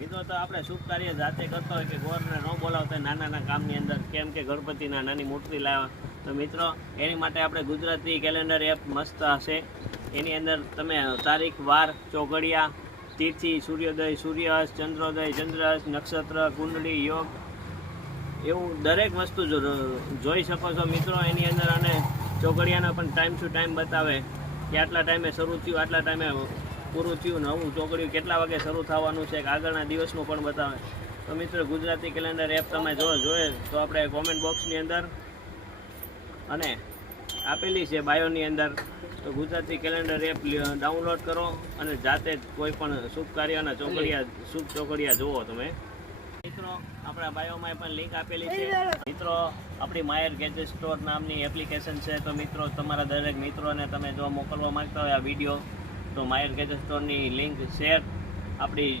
મિત્રો તો આપણે શુભ કાર્ય જાતે કરતા હોય કે ગોરને ન બોલાવતા હોય નાના કામની અંદર, કેમ કે ગણપતિના નાની મૂર્તિ લાવવા, તો મિત્રો એની માટે આપણે ગુજરાતી કેલેન્ડર એપ મસ્ત હશે. એની અંદર તમે તારીખ, વાર, ચોઘડિયા, તિથિ, સૂર્યોદય, સૂર્યાસ્ત, ચંદ્રોદય, ચંદ્રાસ્ત, નક્ષત્ર, કુંડળી, યોગ, એવું દરેક વસ્તુ જોઈ શકો છો મિત્રો એની અંદર. અને ચોઘડિયાનો પણ ટાઈમ ટુ ટાઈમ બતાવે કે આટલા ટાઈમે શરૂ થયું, આટલા ટાઈમે પૂરું થયું, નવું ચોઘડિયું કેટલા વાગે શરૂ થવાનું છે, આગળના દિવસનું પણ બતાવે. તો મિત્રો ગુજરાતી કેલેન્ડર એપ તમે જોઈએ તો આપણે કોમેન્ટ બોક્સની અંદર અને આપેલી છે બાયોની અંદર, તો ગુજરાતી કેલેન્ડર એપ ડાઉનલોડ કરો અને જાતે જ કોઈ પણ શુભ કાર્યના શુભ ચોઘડિયા જુઓ તમે. મિત્રો આપણા બાયોમાં પણ લિંક આપેલી છે. મિત્રો આપણી માયર ગેજેટ સ્ટોર નામની એપ્લિકેશન છે. તો મિત્રો તમારા દરેક મિત્રોને તમે જો મોકલવા માંગતા હોય આ વિડીયો, તો માયર ગેજેટ સ્ટોરની લિંક શેર આપણી